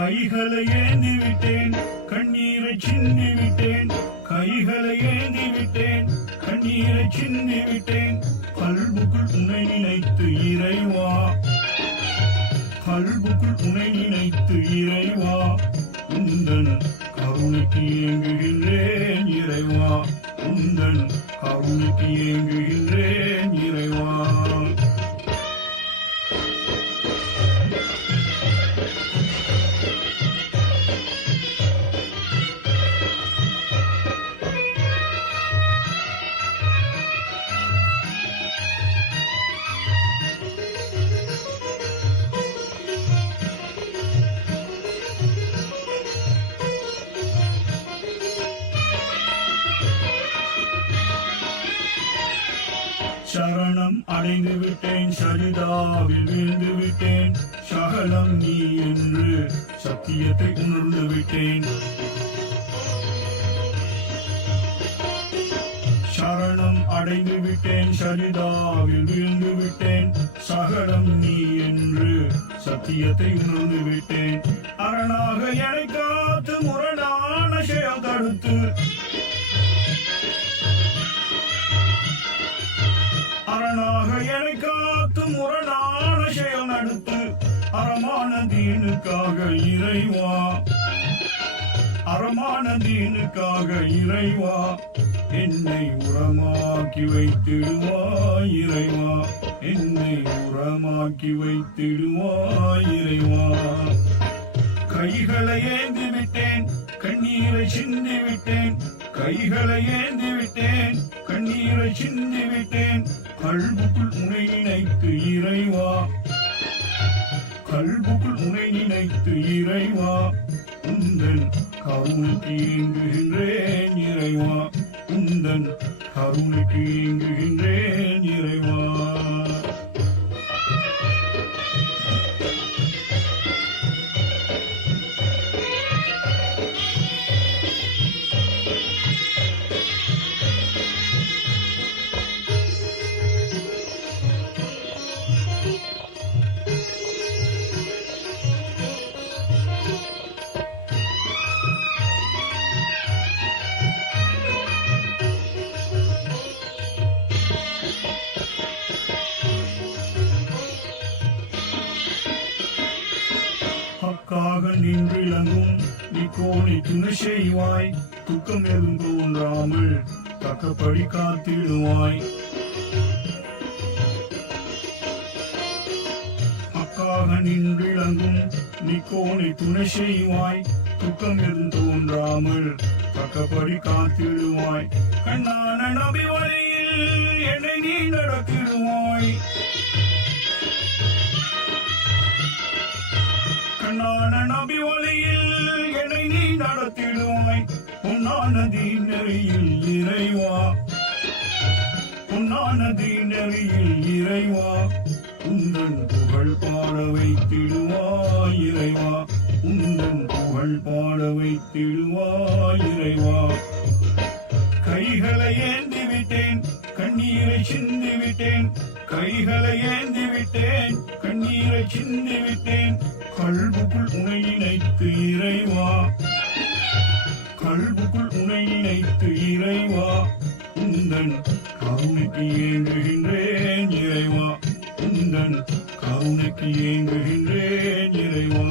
கைகளை ஏந்தி விட்டேன், கண்ணீரை சிந்தி விட்டேன். கைகளை ஏந்தி விட்டேன், கண்ணீரை சிந்தி விட்டேன். கல்புக்குள் உன்னை நினைத்து இறைவா, கல்புக்குள் உன்னை நினைத்து இறைவா, உந்தன் கருணைக்கு ஏங்குகின்றேன் இறைவா, உந்தன் கருணைக்கு ஏங்குகின்றேன் இறைவா. சரணம் அடைந்து விட்டேன், சரிதாவில் வீழ்ந்து விட்டேன். சகலம் நீ என்று சத்தியத்தை உணர்ந்து விட்டேன். சரணம் அடைந்து விட்டேன், சரிதாவில் வீழ்ந்து விட்டேன். சகலம் நீ என்று சத்தியத்தை உணர்ந்து விட்டேன். அரணாக என்னை காத்து முரணான செயல் தடுத்து, அரணாக என்னை காத்து முரணான செயல் நடத்து. அறமான தீனுக்காக இறைவா, அறமான தீனுக்காக இறைவா, என்னை உரமாக்கி வைத்திடுவாய் இறைவா, என்னை உரமாக்கி வைத்திடுவாய் இறைவா. கைகளை ஏந்தி விட்டேன், கண்ணீரை சிந்தி விட்டேன். கைகளை ஏந்தி விட்டேன், கண்ணீரை சிந்தி விட்டேன். கல்புக்குள் உன்னை நினைத்து இறைவா, கல்புக்குள் உன்னை நினைத்து இறைவா, உந்தன் கருணைக்கு ஏங்குகின்றேன் இறைவா, உந்தன் கருணைக்கு ஏங்குகின்றேன் இறைவா. ஹக்காக நின்றிலங்கும் நீ கோணி துணை செய்வாய். துக்கம் எதுவும் தோன்றாமல் தக்கப்படி காத்திடுவாய். ஹக்காக நின்றிலங்கும் நீ கோணி துணை செய்வாய். துக்கம் எதுவும் தோன்றாமல் தக்கப்படி காத்திடுவாய். கண்ணான நபி வழியில் என்னை நீ நடத்திடுவாய். கண்ணான நபி வழியில் என்னை நீ நடத்திடுவாய். பொன்னான தீனறியில் இறைவா, பொன்னான தீனறியில் இறைவா, உந்தன் புகழ் பாட வைத்திடுவாய் இறைவா, உந்தன் புகழ் பாட வைத்திடுவாய் இறைவா. கைகளை ஏந்தி விட்டேன், கண்ணீரை சிந்தி விட்டேன். கைகளை ஏந்தி விட்டேன், கண்ணீரை சிந்தி விட்டேன். கல்புக்குள் உன்னை நினைத்து இறைவா, கல்புக்குள் உன்னை நினைத்து இறைவா, உந்தன் கருணைக்கு ஏங்குகின்றேன் இறைவா, உந்தன் கருணைக்கு ஏங்குகின்றேன் இறைவா.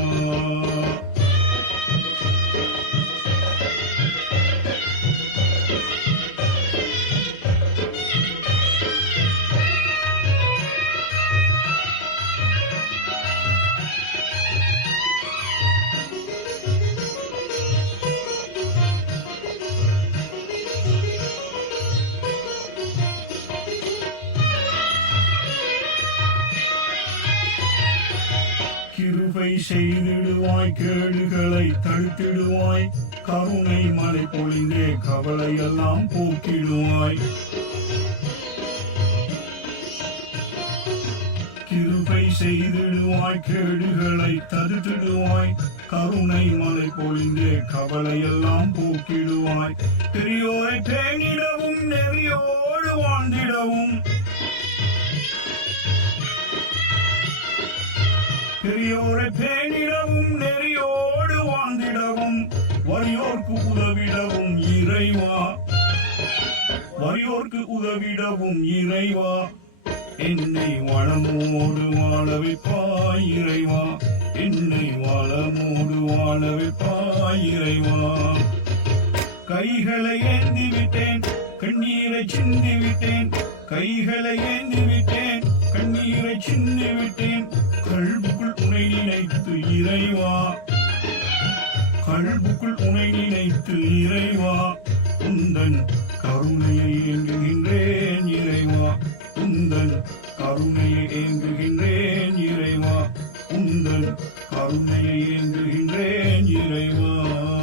கிருபை செய்திடுவாய், கேடுகளை தடுத்திடுவாய். கருணை மலை பொழிந்தே கவலை எல்லாம் போக்கிடுவாய். கிருபை செய்திடுவாய், கேடுகளை தடுத்திடுவாய். கருணை மலை பொழிந்தே கவலை எல்லாம் போக்கிடுவாய். பெரியோரை பேணிடவும் நெறியோடு வாழ்ந்திடவும், பெரியோரை பேணிடவும் நெறியோடு வாழ்ந்திடவும் வறியோர்க்கு உதவிடவும் இறைவா, வறியோர்க்கு உதவிடவும் இறைவா, என்னை வளமோடு வாழ வைப்பாய் இறைவா, என்னை வளமோடு வாழ வைப்பாய் இறைவா. கைகளை ஏந்தி விட்டேன், கண்ணீரை சிந்தி விட்டேன், கைகளை ஏந்தி விட்டேன், கண்ணீரை சிந்தி விட்டேன், கல்புக்குள் உனை நினைத்து இறைவா, கல்புக்குள் உனை நினைத்து இறைவா, உந்தன் கருணையை ஏங்குகின்றேன் இறைவா, உந்தன் கருணையை ஏங்குகின்றேன் இறைவா, உந்தன் கருணையை ஏங்குகின்றேன் இறைவா.